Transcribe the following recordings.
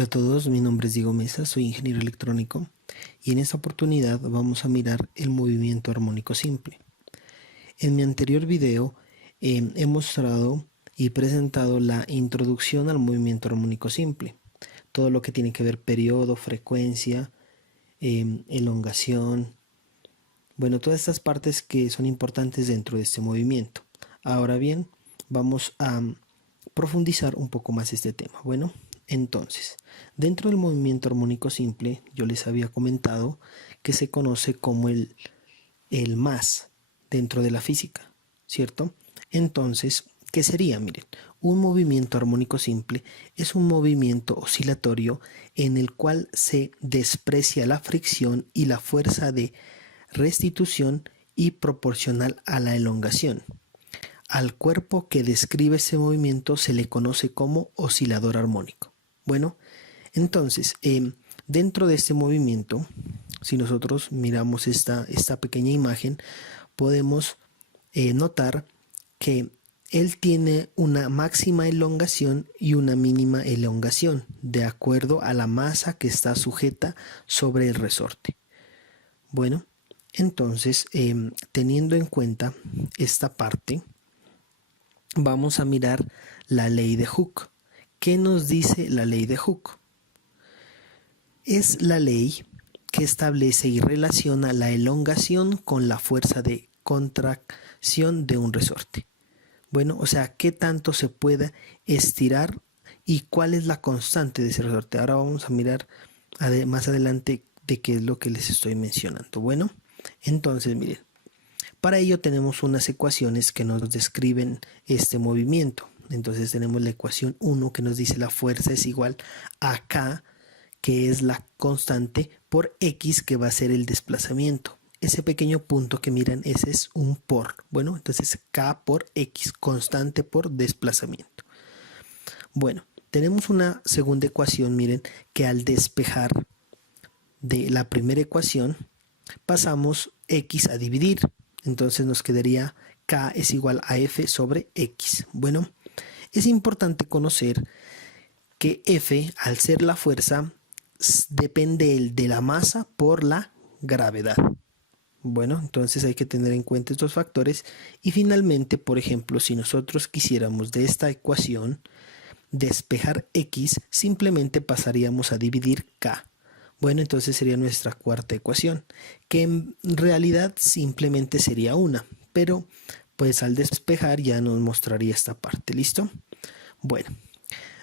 Hola a todos, mi nombre es Diego Mesa, soy ingeniero electrónico y en esta oportunidad vamos a mirar el movimiento armónico simple. En mi anterior video he mostrado y presentado la introducción al movimiento armónico simple, todo lo que tiene que ver periodo, frecuencia, elongación, bueno, todas estas partes que son importantes dentro de este movimiento. Ahora bien, vamos a profundizar un poco más este tema. Bueno, entonces, dentro del movimiento armónico simple, yo les había comentado que se conoce como el más dentro de la física, ¿cierto? Entonces, ¿qué sería? Miren, un movimiento armónico simple es un movimiento oscilatorio en el cual se desprecia la fricción y la fuerza de restitución y proporcional a la elongación. Al cuerpo que describe ese movimiento se le conoce como oscilador armónico. Bueno, entonces, dentro de este movimiento, si nosotros miramos esta pequeña imagen, podemos notar que él tiene una máxima elongación y una mínima elongación, de acuerdo a la masa que está sujeta sobre el resorte. Bueno, entonces, teniendo en cuenta esta parte, vamos a mirar la ley de Hooke. ¿Qué nos dice la ley de Hooke? Es la ley que establece y relaciona la elongación con la fuerza de contracción de un resorte. Bueno, o sea, qué tanto se puede estirar y cuál es la constante de ese resorte. Ahora vamos a mirar más adelante de qué es lo que les estoy mencionando. Bueno, entonces miren, para ello tenemos unas ecuaciones que nos describen este movimiento. Entonces tenemos la ecuación 1 que nos dice la fuerza es igual a K, que es la constante, por X, que va a ser el desplazamiento. Ese pequeño punto que miran, ese es un por. Bueno, entonces K por X, constante por desplazamiento. Bueno, tenemos una segunda ecuación, miren, que al despejar de la primera ecuación, pasamos X a dividir. Entonces nos quedaría K es igual a F sobre X. Bueno, es importante conocer que F, al ser la fuerza, depende de la masa por la gravedad. Bueno, entonces hay que tener en cuenta estos factores. Y finalmente, por ejemplo, si nosotros quisiéramos de esta ecuación despejar X, simplemente pasaríamos a dividir K. Bueno, entonces sería nuestra cuarta ecuación, que en realidad simplemente sería una, pero pues al despejar ya nos mostraría esta parte. ¿Listo? Bueno,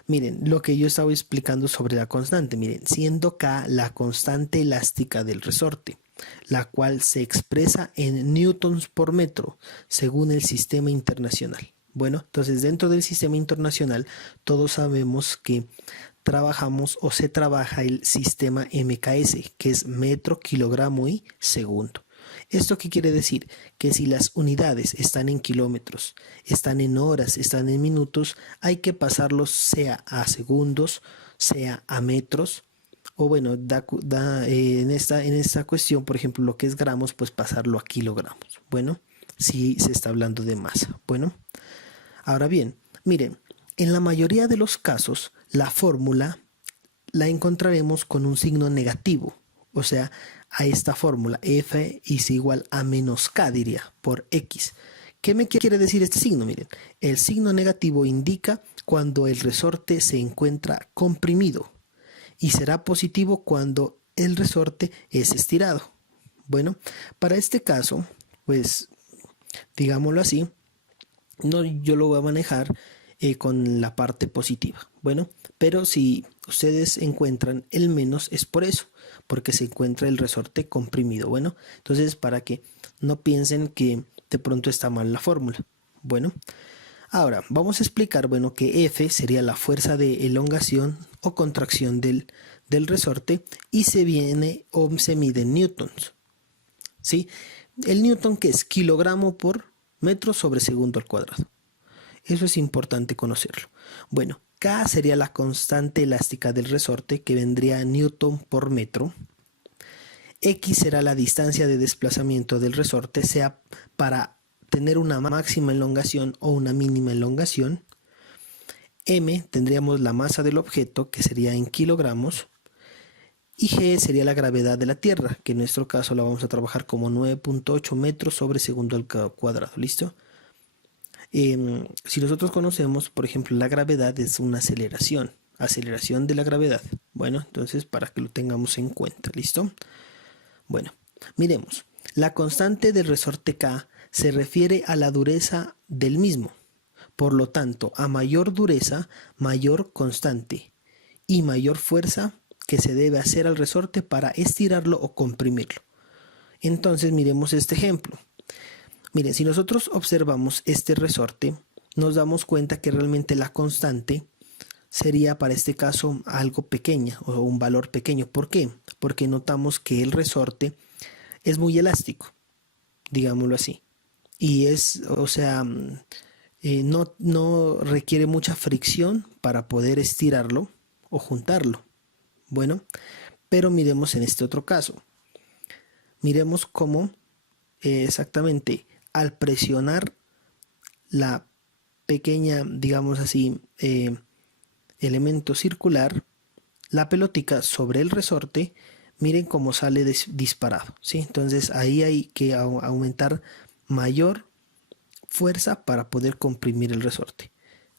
miren, lo que yo estaba explicando sobre la constante, miren, siendo K la constante elástica del resorte, la cual se expresa en newtons por metro, según el sistema internacional. Bueno, entonces dentro del sistema internacional todos sabemos que trabajamos o se trabaja el sistema MKS, que es metro, kilogramo y segundo. ¿Esto qué quiere decir? Que si las unidades están en kilómetros, están en horas, están en minutos, hay que pasarlos sea a segundos, sea a metros, o bueno, en esta cuestión, por ejemplo, lo que es gramos, pues pasarlo a kilogramos. Bueno, si se está hablando de masa. Bueno, ahora bien, miren, en la mayoría de los casos, la fórmula la encontraremos con un signo negativo, o sea, a esta fórmula, F es igual a menos K, diría, por X. ¿Qué me quiere decir este signo? Miren, el signo negativo indica cuando el resorte se encuentra comprimido y será positivo cuando el resorte es estirado. Bueno, para este caso, pues, digámoslo así, no, yo lo voy a manejar con la parte positiva. Bueno, pero si ustedes encuentran el menos es por eso, porque se encuentra el resorte comprimido. Bueno, entonces para que no piensen que de pronto está mal la fórmula. Bueno, ahora vamos a explicar, bueno, que F sería la fuerza de elongación o contracción del resorte y se viene o se mide en newtons. ¿Sí? El newton, que es kilogramo por metro sobre segundo al cuadrado. Eso es importante conocerlo. Bueno, K sería la constante elástica del resorte, que vendría a newton por metro. X será la distancia de desplazamiento del resorte, sea para tener una máxima elongación o una mínima elongación. M tendríamos la masa del objeto, que sería en kilogramos, y G sería la gravedad de la Tierra, que en nuestro caso la vamos a trabajar como 9.8 metros sobre segundo al cuadrado. ¿Listo? Si nosotros conocemos, por ejemplo, la gravedad es una aceleración de la gravedad. Bueno, entonces para que lo tengamos en cuenta. ¿Listo? Bueno, miremos. La constante del resorte K se refiere a la dureza del mismo. Por lo tanto, a mayor dureza, mayor constante y mayor fuerza que se debe hacer al resorte para estirarlo o comprimirlo. Entonces miremos este ejemplo. Miren, si nosotros observamos este resorte, nos damos cuenta que realmente la constante sería para este caso algo pequeña o un valor pequeño. ¿Por qué? Porque notamos que el resorte es muy elástico, digámoslo así. Y es, o sea, no requiere mucha fricción para poder estirarlo o juntarlo. Bueno, pero miremos en este otro caso. Miremos cómo exactamente al presionar la pequeña, digamos así, elemento circular, la pelotica sobre el resorte, miren cómo sale disparado, ¿sí? Entonces ahí hay que aumentar mayor fuerza para poder comprimir el resorte.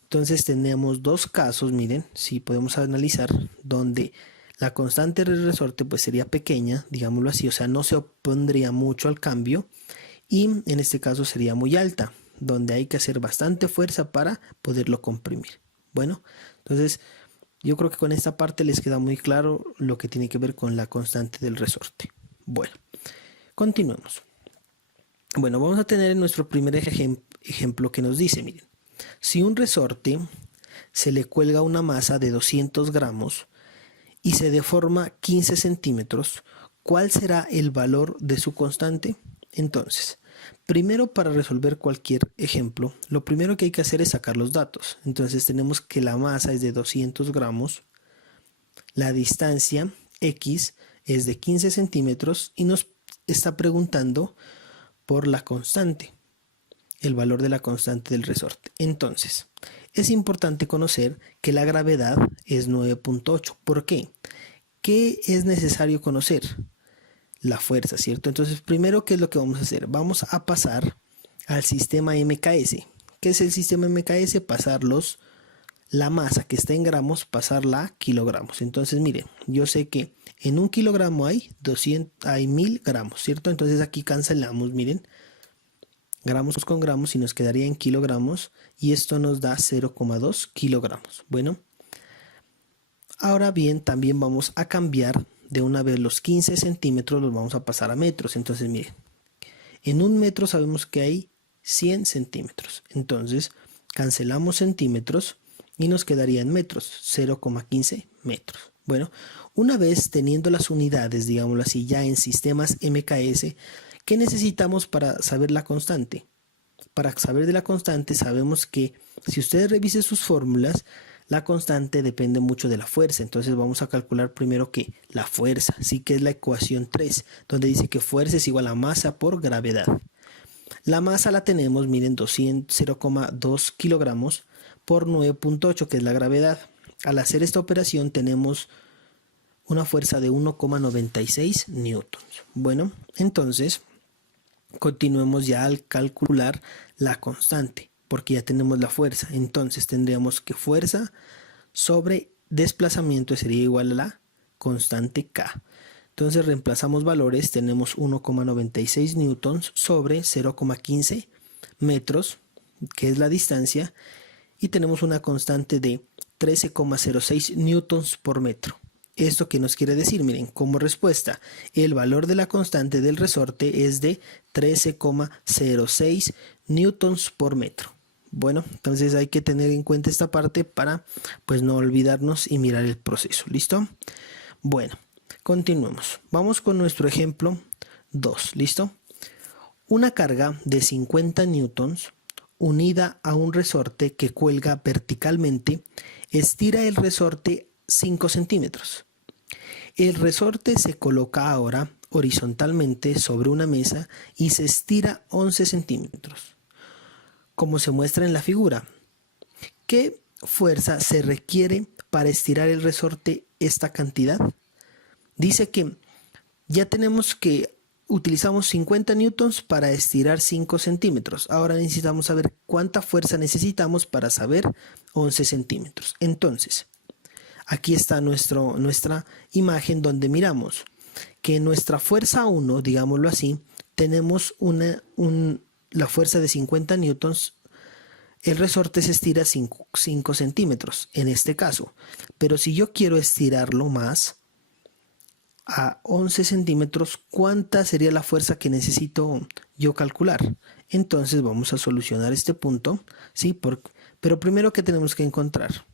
Entonces tenemos dos casos, miren, si podemos analizar, donde la constante del resorte pues sería pequeña, digámoslo así, o sea, no se opondría mucho al cambio, y en este caso sería muy alta, donde hay que hacer bastante fuerza para poderlo comprimir. Bueno, entonces yo creo que con esta parte les queda muy claro lo que tiene que ver con la constante del resorte. Bueno, continuemos. Bueno, vamos a tener nuestro primer ejemplo que nos dice, miren, si un resorte se le cuelga una masa de 200 gramos y se deforma 15 centímetros, ¿cuál será el valor de su constante? Entonces, primero, para resolver cualquier ejemplo, lo primero que hay que hacer es sacar los datos. Entonces tenemos que la masa es de 200 gramos, la distancia X es de 15 centímetros y nos está preguntando por la constante, el valor de la constante del resorte. Entonces, es importante conocer que la gravedad es 9.8. ¿Por qué? ¿Qué es necesario conocer? La fuerza, ¿cierto? Entonces, primero, ¿qué es lo que vamos a hacer? Vamos a pasar al sistema MKS. ¿Qué es el sistema MKS? La masa que está en gramos, pasarla a kilogramos. Entonces, miren, yo sé que en un kilogramo hay 1000 gramos, ¿cierto? Entonces aquí cancelamos, miren, gramos con gramos y nos quedaría en kilogramos, y esto nos da 0,2 kilogramos. Bueno, ahora bien, también vamos a cambiar de una vez los 15 centímetros, los vamos a pasar a metros. Entonces, miren, en un metro sabemos que hay 100 centímetros. Entonces, cancelamos centímetros y nos quedaría en metros, 0,15 metros. Bueno, una vez teniendo las unidades, digámoslo así, ya en sistemas MKS, ¿qué necesitamos para saber la constante? Para saber de la constante sabemos que si ustedes revisen sus fórmulas, la constante depende mucho de la fuerza. Entonces vamos a calcular primero que la fuerza, sí, que es la ecuación 3, donde dice que fuerza es igual a masa por gravedad. La masa la tenemos, miren, 0,2 kilogramos por 9.8, que es la gravedad. Al hacer esta operación tenemos una fuerza de 1,96 newtons. Bueno, entonces continuemos ya al calcular la constante, porque ya tenemos la fuerza. Entonces tendríamos que fuerza sobre desplazamiento sería igual a la constante K. Entonces reemplazamos valores, tenemos 1,96 newtons sobre 0,15 metros, que es la distancia, y tenemos una constante de 13,06 newtons por metro. ¿Esto qué nos quiere decir? Miren, como respuesta, el valor de la constante del resorte es de 13,06 newtons por metro. Bueno, entonces hay que tener en cuenta esta parte para pues no olvidarnos y mirar el proceso. ¿Listo? Bueno, continuemos. Vamos con nuestro ejemplo 2. ¿Listo? Una carga de 50 newtons unida a un resorte que cuelga verticalmente estira el resorte 5 centímetros. El resorte se coloca ahora horizontalmente sobre una mesa y se estira 11 centímetros, como se muestra en la figura. ¿Qué fuerza se requiere para estirar el resorte esta cantidad? Dice que ya tenemos que utilizamos 50 newtons para estirar 5 centímetros. Ahora necesitamos saber cuánta fuerza necesitamos para saber 11 centímetros. Entonces, aquí está nuestra imagen donde miramos que nuestra fuerza 1, digámoslo así, tenemos la fuerza de 50 newtons. El resorte se estira 5 centímetros en este caso. Pero si yo quiero estirarlo más, a 11 centímetros, ¿cuánta sería la fuerza que necesito yo calcular? Entonces vamos a solucionar este punto, ¿sí? Pero primero, ¿qué tenemos que encontrar?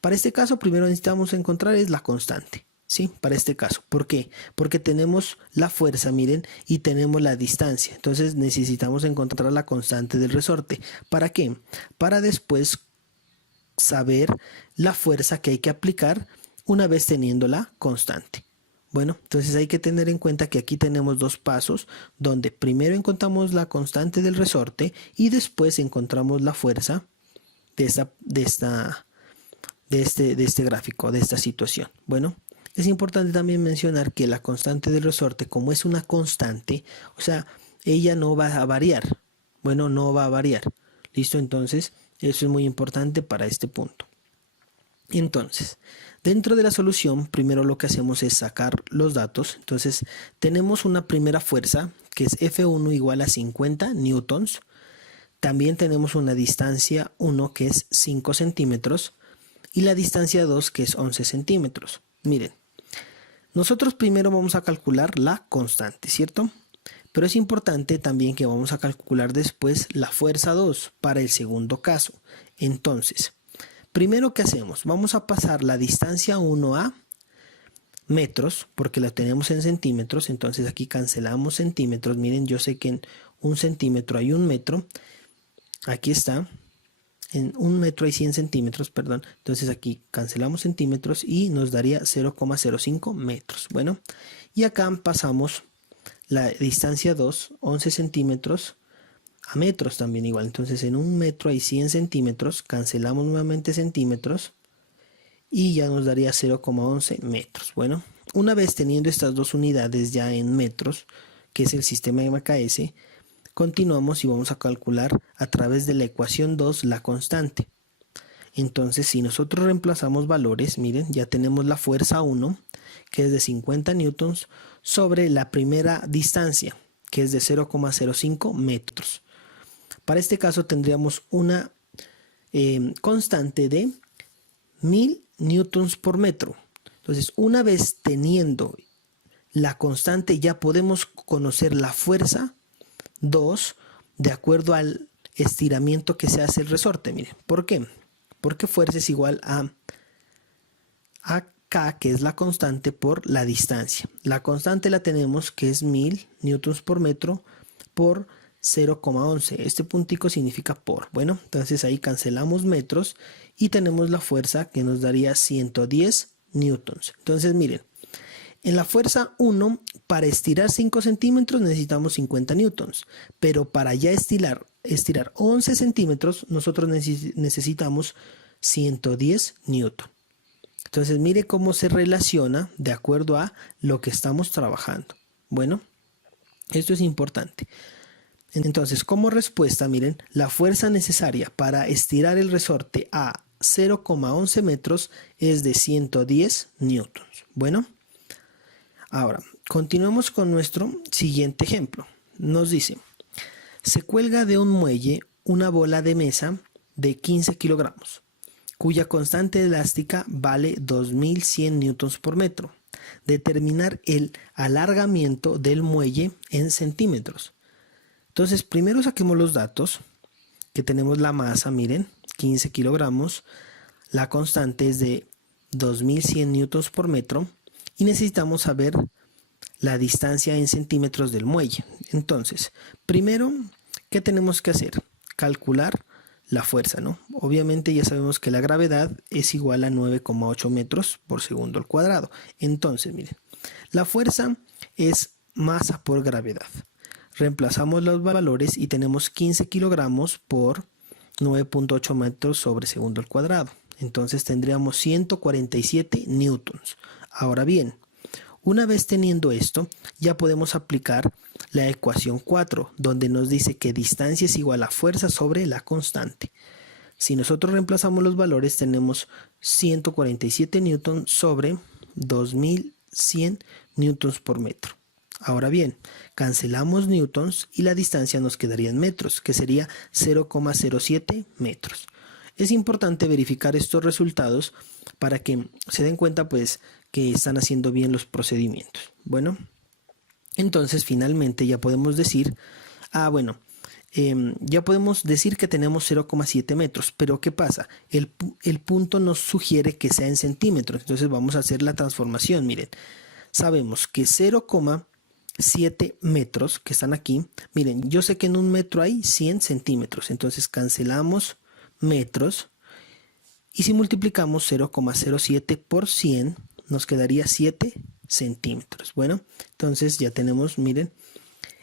Para este caso, primero necesitamos encontrar es la constante, ¿sí? Para este caso. ¿Por qué? Porque tenemos la fuerza, miren, y tenemos la distancia. Entonces necesitamos encontrar la constante del resorte. ¿Para qué? Para después saber la fuerza que hay que aplicar una vez teniendo la constante. Bueno, entonces hay que tener en cuenta que aquí tenemos dos pasos donde primero encontramos la constante del resorte y después encontramos la fuerza de este gráfico, de esta situación. Bueno, es importante también mencionar que la constante del resorte, como es una constante, o sea, ella no va a variar. Bueno, no va a variar. ¿Listo? Entonces, eso es muy importante para este punto. Entonces, dentro de la solución, primero lo que hacemos es sacar los datos. Entonces, tenemos una primera fuerza que es F1 igual a 50 newtons. También tenemos una distancia 1 que es 5 centímetros y la distancia 2 que es 11 centímetros. Miren, nosotros primero vamos a calcular la constante, ¿cierto? Pero es importante también que vamos a calcular después la fuerza 2 para el segundo caso. Entonces, primero, ¿qué hacemos? Vamos a pasar la distancia 1 a metros, porque la tenemos en centímetros, entonces aquí cancelamos centímetros. Miren, yo sé que en 1 centímetro hay 1 metro. Aquí está, en 1 metro hay 100 centímetros, perdón. Entonces aquí cancelamos centímetros y nos daría 0,05 metros. Bueno, y acá pasamos la distancia 2, 11 centímetros, a metros también igual. Entonces en 1 metro hay 100 centímetros, cancelamos nuevamente centímetros y ya nos daría 0,11 metros. Bueno, una vez teniendo estas dos unidades ya en metros, que es el sistema MKS, continuamos y vamos a calcular a través de la ecuación 2 la constante. Entonces, si nosotros reemplazamos valores, miren, ya tenemos la fuerza 1, que es de 50 newtons, sobre la primera distancia, que es de 0,05 metros. Para este caso tendríamos una constante de 1000 newtons por metro. Entonces, una vez teniendo la constante, ya podemos conocer la fuerza 2 de acuerdo al estiramiento que se hace el resorte. Miren, ¿por qué? Porque fuerza es igual a K, que es la constante, por la distancia. La constante la tenemos que es 1000 newtons por metro por 0,11. Este puntico significa por. Bueno, entonces ahí cancelamos metros y tenemos la fuerza que nos daría 110 newtons. Entonces miren, en la fuerza 1, para estirar 5 centímetros necesitamos 50 newtons, pero para ya estirar 11 centímetros nosotros necesitamos 110 newtons. Entonces mire cómo se relaciona de acuerdo a lo que estamos trabajando. Bueno, esto es importante. Entonces, como respuesta, miren, la fuerza necesaria para estirar el resorte a 0,11 metros es de 110 newtons. Bueno, ahora continuemos con nuestro siguiente ejemplo. Nos dice, se cuelga de un muelle una bola de mesa de 15 kilogramos, cuya constante elástica vale 2100 newtons por metro. Determinar el alargamiento del muelle en centímetros. Entonces, primero saquemos los datos, que tenemos la masa, miren, 15 kilogramos, la constante es de 2100 newtons por metro y necesitamos saber la distancia en centímetros del muelle. Entonces, primero, ¿qué tenemos que hacer? Calcular la fuerza, ¿no? Obviamente ya sabemos que la gravedad es igual a 9,8 metros por segundo al cuadrado. Entonces, miren, la fuerza es masa por gravedad. Reemplazamos los valores y tenemos 15 kilogramos por 9.8 metros sobre segundo al cuadrado. Entonces tendríamos 147 newtons. Ahora bien, una vez teniendo esto, ya podemos aplicar la ecuación 4, donde nos dice que distancia es igual a fuerza sobre la constante. Si nosotros reemplazamos los valores, tenemos 147 newtons sobre 2100 newtons por metro. Ahora bien, cancelamos newtons y la distancia nos quedaría en metros, que sería 0,07 metros. Es importante verificar estos resultados para que se den cuenta pues que están haciendo bien los procedimientos. Bueno, entonces finalmente ya podemos decir, ya podemos decir que tenemos 0,7 metros, pero ¿qué pasa? El punto nos sugiere que sea en centímetros, entonces vamos a hacer la transformación. Miren, sabemos que 0,7 metros que están aquí, miren, yo sé que en un metro hay 100 centímetros, entonces cancelamos metros y si multiplicamos 0,07 por 100 nos quedaría 7 centímetros. Bueno, entonces ya tenemos, miren,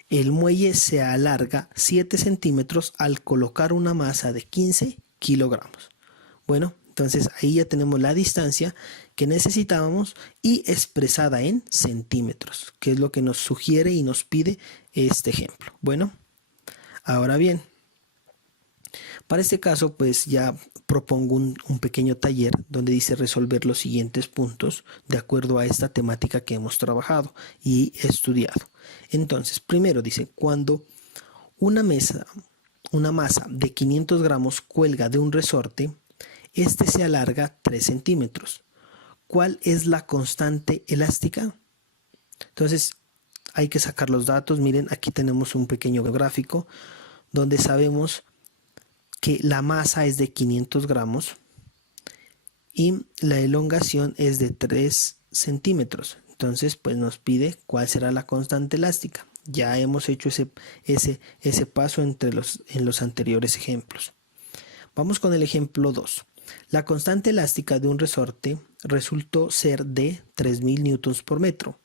el muelle se alarga 7 centímetros al colocar una masa de 15 kilogramos. Bueno, entonces ahí ya tenemos la distancia que necesitábamos y expresada en centímetros, que es lo que nos sugiere y nos pide este ejemplo. Bueno, ahora bien, para este caso pues ya propongo un pequeño taller donde dice resolver los siguientes puntos de acuerdo a esta temática que hemos trabajado y estudiado. Entonces, primero dice, cuando una masa de 500 gramos cuelga de un resorte, este se alarga 3 centímetros. ¿Cuál es la constante elástica? Entonces, hay que sacar los datos. Miren, aquí tenemos un pequeño gráfico donde sabemos que la masa es de 500 gramos y la elongación es de 3 centímetros. Entonces, pues nos pide cuál será la constante elástica. Ya hemos hecho ese paso en los anteriores ejemplos. Vamos con el ejemplo 2. La constante elástica de un resorte resultó ser de 3000 newtons por metro.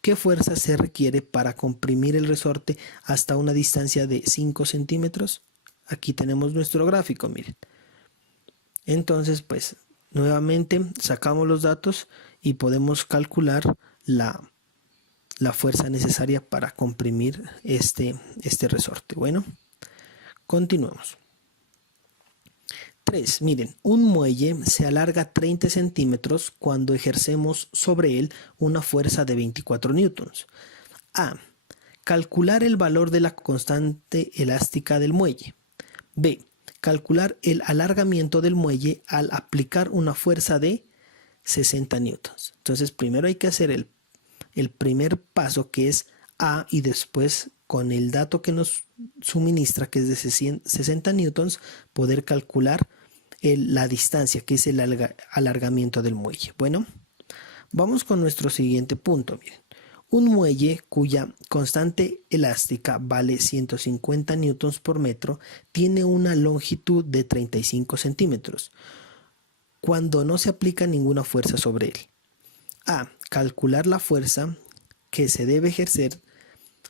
¿Qué fuerza se requiere para comprimir el resorte hasta una distancia de 5 centímetros? Aquí tenemos nuestro gráfico, miren. Entonces, pues, nuevamente sacamos los datos y podemos calcular la fuerza necesaria para comprimir este resorte. Bueno, continuemos. 3. Miren, un muelle se alarga 30 centímetros cuando ejercemos sobre él una fuerza de 24 newtons. A. Calcular el valor de la constante elástica del muelle. B. Calcular el alargamiento del muelle al aplicar una fuerza de 60 newtons. Entonces, primero hay que hacer el primer paso, que es A, y después con el dato que nos suministra, que es de 60 newtons, poder calcular la distancia, que es el alargamiento del muelle. Bueno, vamos con nuestro siguiente punto. Miren, un muelle cuya constante elástica vale 150 newtons por metro tiene una longitud de 35 centímetros cuando no se aplica ninguna fuerza sobre él. A. Calcular la fuerza que se debe ejercer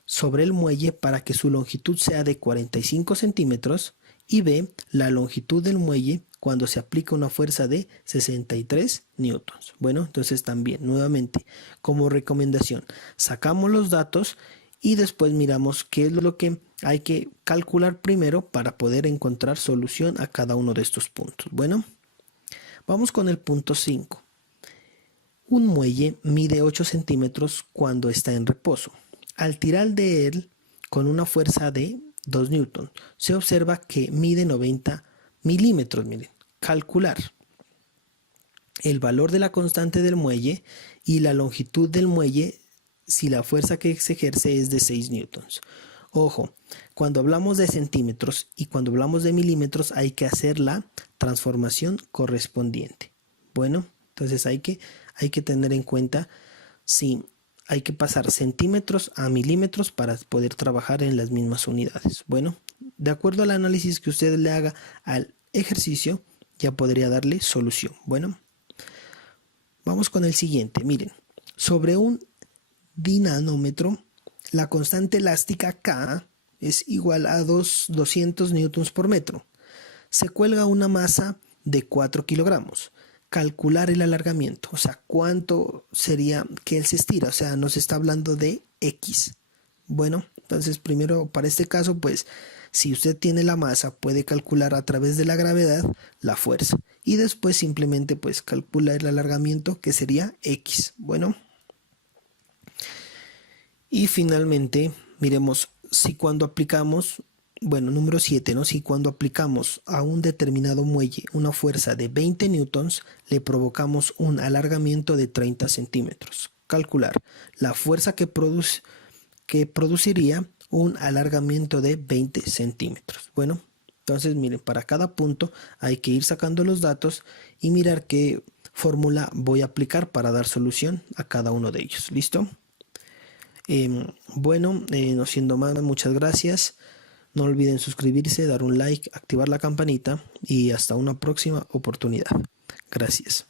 sobre el muelle para que su longitud sea de 45 centímetros y B. La longitud del muelle cuando se aplica una fuerza de 63 newtons. Bueno, entonces también, nuevamente, como recomendación, sacamos los datos y después miramos qué es lo que hay que calcular primero para poder encontrar solución a cada uno de estos puntos. Bueno, vamos con el punto 5. Un muelle mide 8 centímetros cuando está en reposo. Al tirar de él con una fuerza de 2 newtons, se observa que mide 90 milímetros. Miren, calcular el valor de la constante del muelle y la longitud del muelle si la fuerza que se ejerce es de 6 newtons. Ojo, cuando hablamos de centímetros y cuando hablamos de milímetros hay que hacer la transformación correspondiente. Bueno, entonces hay que tener en cuenta si hay que pasar centímetros a milímetros para poder trabajar en las mismas unidades. Bueno, de acuerdo al análisis que usted le haga al ejercicio, ya podría darle solución. Bueno, vamos con el siguiente. Miren, sobre un dinamómetro, la constante elástica K es igual a 200 newtons por metro. Se cuelga una masa de 4 kilogramos. Calcular el alargamiento, o sea, cuánto sería que él se estira, o sea, nos está hablando de X. Bueno, entonces primero para este caso, pues si usted tiene la masa, puede calcular a través de la gravedad la fuerza y después simplemente pues calcula el alargamiento que sería X. Bueno, y finalmente miremos si cuando aplicamos, bueno, número 7, ¿no? Si cuando aplicamos a un determinado muelle una fuerza de 20 newtons, le provocamos un alargamiento de 30 centímetros. Calcular la fuerza que produciría un alargamiento de 20 centímetros. Bueno, entonces miren, para cada punto hay que ir sacando los datos y mirar qué fórmula voy a aplicar para dar solución a cada uno de ellos. ¿Listo? Bueno, no siendo más, muchas gracias. No olviden suscribirse, dar un like, activar la campanita y hasta una próxima oportunidad. Gracias.